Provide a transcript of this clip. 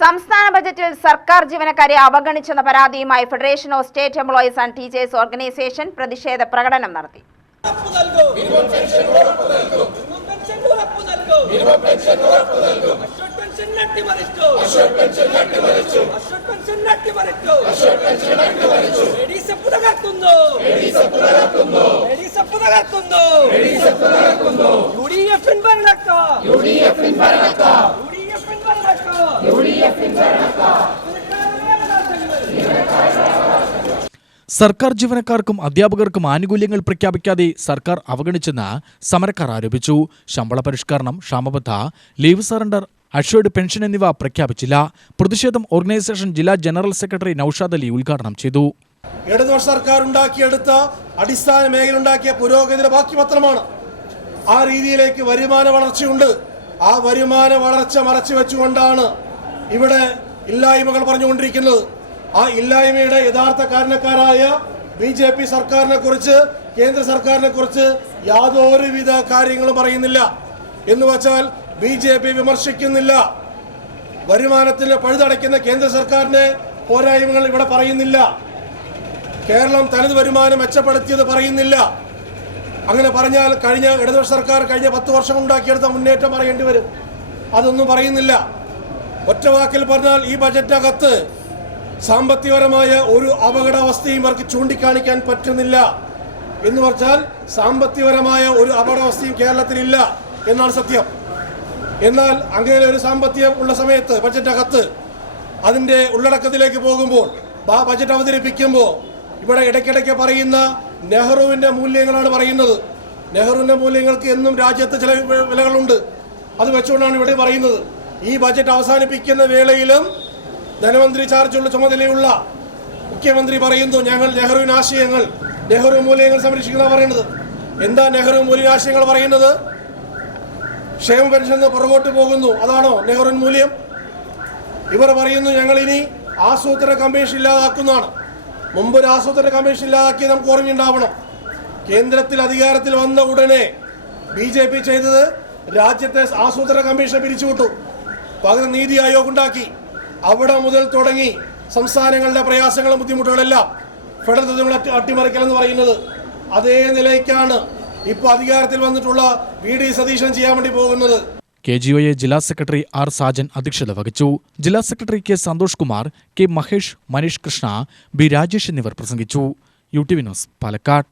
സംസ്ഥാന ബജറ്റിൽ സർക്കാർ ജീവനക്കാരെ അവഗണിച്ചെന്ന പരാതിയുമായി federation of state employees and teachers organisation പ്രതിഷേധ പ്രകടനം നടത്തി. സർക്കാർ ജീവനക്കാർക്കും അധ്യാപകർക്കും ആനുകൂല്യങ്ങൾ പ്രഖ്യാപിക്കാതെ സർക്കാർ അവഗണിച്ചെന്ന് സമരക്കാർ ആരോപിച്ചു. ശമ്പള പരിഷ്കരണം, ക്ഷാമബത്ത, ലീവ് സറണ്ടർ, അഷ്വേർഡ് പെൻഷൻ എന്നിവ പ്രഖ്യാപിച്ചില്ല. പ്രതിഷേധം ഓർഗനൈസേഷൻ ജില്ലാ ജനറൽ സെക്രട്ടറി നൌഷാദ് അലി ഉദ്ഘാടനം ചെയ്തു. ഇടതുപക്ഷ സർക്കാർ ഉണ്ടാക്കിയെടുത്ത അടിസ്ഥാന മേഖല ഉണ്ടാക്കിയ പുരോഗതിയുടെ ബാക്കി പത്രമാണ്. ആ രീതിയിലേക്ക് വരുമാന വളർച്ചയുണ്ട്. ആ വരുമാന വളർച്ച മറച്ചു വെച്ചുകൊണ്ടാണ് ഇവിടെ ഇല്ലായ്മകൾ പറഞ്ഞുകൊണ്ടിരിക്കുന്നത്. ആ ഇല്ലായ്മയുടെ യഥാർത്ഥ കാരണക്കാരായ BJP സർക്കാരിനെ കുറിച്ച്, കേന്ദ്ര സർക്കാരിനെ കുറിച്ച് യാതൊരുവിധ കാര്യങ്ങളും പറയുന്നില്ല. എന്ന് വച്ചാൽ BJP വിമർശിക്കുന്നില്ല. വരുമാനത്തിന് പഴുതടയ്ക്കുന്ന കേന്ദ്ര സർക്കാരിന്റെ പോരായ്മകൾ ഇവിടെ പറയുന്നില്ല. കേരളം തനത് വരുമാനം മെച്ചപ്പെടുത്തിയത് പറയുന്നില്ല. അങ്ങനെ പറഞ്ഞാൽ കഴിഞ്ഞ ഇടതുപക്ഷ സർക്കാർ കഴിഞ്ഞ 10 വർഷം ഉണ്ടാക്കിയെടുത്ത മുന്നേറ്റം പറയേണ്ടി വരും. അതൊന്നും പറയുന്നില്ല. ഒറ്റ വാക്കിൽ പറഞ്ഞാൽ ഈ ബജറ്റിനകത്ത് സാമ്പത്തികപരമായ ഒരു അപകടാവസ്ഥയും അവർക്ക് ചൂണ്ടിക്കാണിക്കാൻ പറ്റുന്നില്ല. എന്ന് പറഞ്ഞാൽ സാമ്പത്തികപരമായ ഒരു അപകടാവസ്ഥയും കേരളത്തിലില്ല എന്നാണ് സത്യം. എന്നാൽ അങ്ങനെ ഒരു സാമ്പത്തികം ഉള്ള സമയത്ത് ബജറ്റിനകത്ത് അതിൻ്റെ ഉള്ളടക്കത്തിലേക്ക് പോകുമ്പോൾ, ബജറ്റ് അവതരിപ്പിക്കുമ്പോൾ ഇവിടെ ഇടയ്ക്കിടയ്ക്ക് പറയുന്ന നെഹ്റുവിൻ്റെ മൂല്യങ്ങളാണ് പറയുന്നത്. നെഹ്റുവിൻ്റെ മൂല്യങ്ങൾക്ക് എന്നും രാജ്യത്ത് ചില വിലകളുണ്ട്. അത് വെച്ചുകൊണ്ടാണ് ഇവിടെ പറയുന്നത്. ഈ ബജറ്റ് അവസാനിപ്പിക്കുന്ന വേളയിലും ധനമന്ത്രി ചാർജുള്ള ചുമതലയുള്ള മുഖ്യമന്ത്രി പറയുന്നു, ഞങ്ങൾ നെഹ്റുവിൻ ആശയങ്ങൾ, നെഹ്റു മൂല്യങ്ങൾ സംരക്ഷിക്കുന്ന പറയുന്നത്. എന്താ നെഹ്റു മൂല്യാശയങ്ങൾ പറയുന്നത്? ക്ഷേമ പെൻഷൻ പുറകോട്ട് പോകുന്നു, അതാണോ നെഹ്റുവിൻ മൂല്യം? ഇവർ പറയുന്നു ഞങ്ങൾ ഇനി ആസൂത്രണ കമ്മീഷൻ ഇല്ലാതാക്കുന്നതാണ്. മുമ്പ് ഒരു ആസൂത്രണ കമ്മീഷൻ ഇല്ലാതാക്കി നമുക്ക് ഓർമ്മയുണ്ടാവണം. കേന്ദ്രത്തിൽ അധികാരത്തിൽ വന്ന ഉടനെ BJP ചെയ്തത് രാജ്യത്തെ ആസൂത്രണ കമ്മീഷനെ പിരിച്ചുവിട്ടു. പകരം നീതി ആയോഗ് ഉണ്ടാക്കി. അവിടെ മുതൽ തുടങ്ങി സംസ്ഥാനങ്ങളുടെ പ്രയാസങ്ങളും ബുദ്ധിമുട്ടുകളെല്ലാം ഫെഡറൽ അട്ടിമറിക്കലെന്ന് പറയുന്നത്. അതേ നിലയ്ക്കാണ് ഇപ്പോൾ അധികാരത്തിൽ വന്നിട്ടുള്ള VD സതീശൻ ചെയ്യാൻ വേണ്ടി പോകുന്നത്. KGOA ജില്ലാ സെക്രട്ടറി R സാജൻ അധ്യക്ഷത വഹിച്ചു. ജില്ലാ secretary K Santhosh Kumar, K Mahesh, Manish Krishna, B Rajesh എന്നിവർ പ്രസംഗിച്ചു. UTV news, Palakkad.